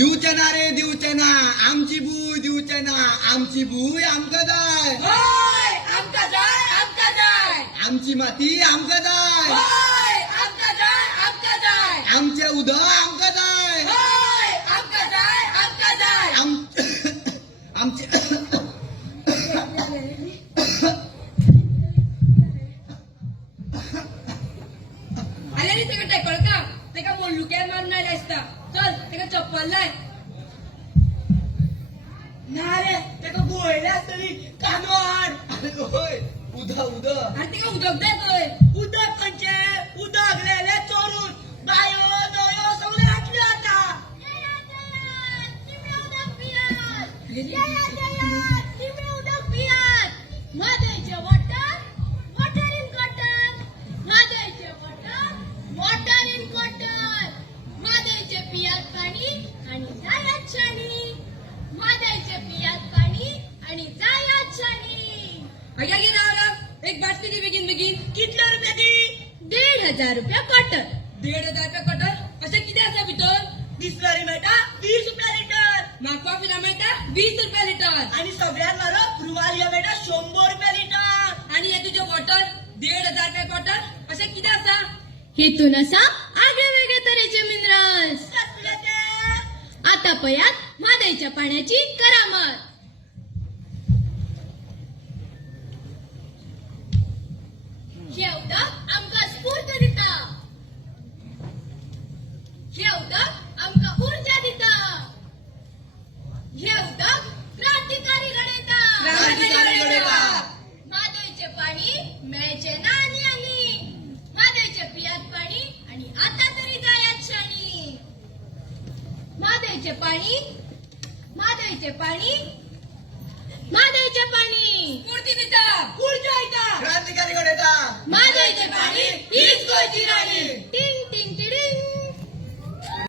दिवचे ना रे दिवचे ना आमची भूय दिवचे ना आमची भूय आमका जाय होय आमका जाय आमका जाय आमची माती आमका जाय होय आमका जाय आमका जाय आमचे उद आमका जाय होय आमका जाय आमका जाय आमचे आलेली ते टेकळ का ते का मोलुक्या मारून आले असता चल ते का चप्पल लाय ना रे त्याका गोळले असतली कानो आड होय उदा उद आणि ते का उदक देतोय उदक म्हणजे उदकलेले चोरून बायो दोयो सगळे आटले आता अग्या गे राव एक बाटली दे बेगीन बेगीन कितले रुपये दी 1,500 रुपया कॉटन 1,500 रुपया कॉटन असे किती असा भितर बिस्लरी मेळटा 20 रुपया लिटर मागवा पिला मेळटा 20 रुपया लिटर आणि सगळ्यात म्हारग रुमालिया मेळटा 100 रुपया लिटर आणि हे तुझे वॉटर 1,500 रुपया कॉटन असे किती असा हेतून असा आगळे वेगळे तऱ्हेचे मिनरल्स कसले ते आता पयात म्हादईच्या पाण्याची करामत हे उदक आमका स्फूर्त दिता हे उदक आमका ऊर्जा दिता हे उदक क्रांतिकारी घडयता क्रांतिकारी घडयता. म्हादईचे पाणी मेळचे ना आणि म्हादईचे पियात पाणी आणि आता तरी जायात शाणी म्हादईचे पाणी म्हादईचे पाणी म्हादईचे पाणी स्फूर्ती दिता ऊर्जा येता क्रांतिकारी घडयता म्हादईचे पाणी ही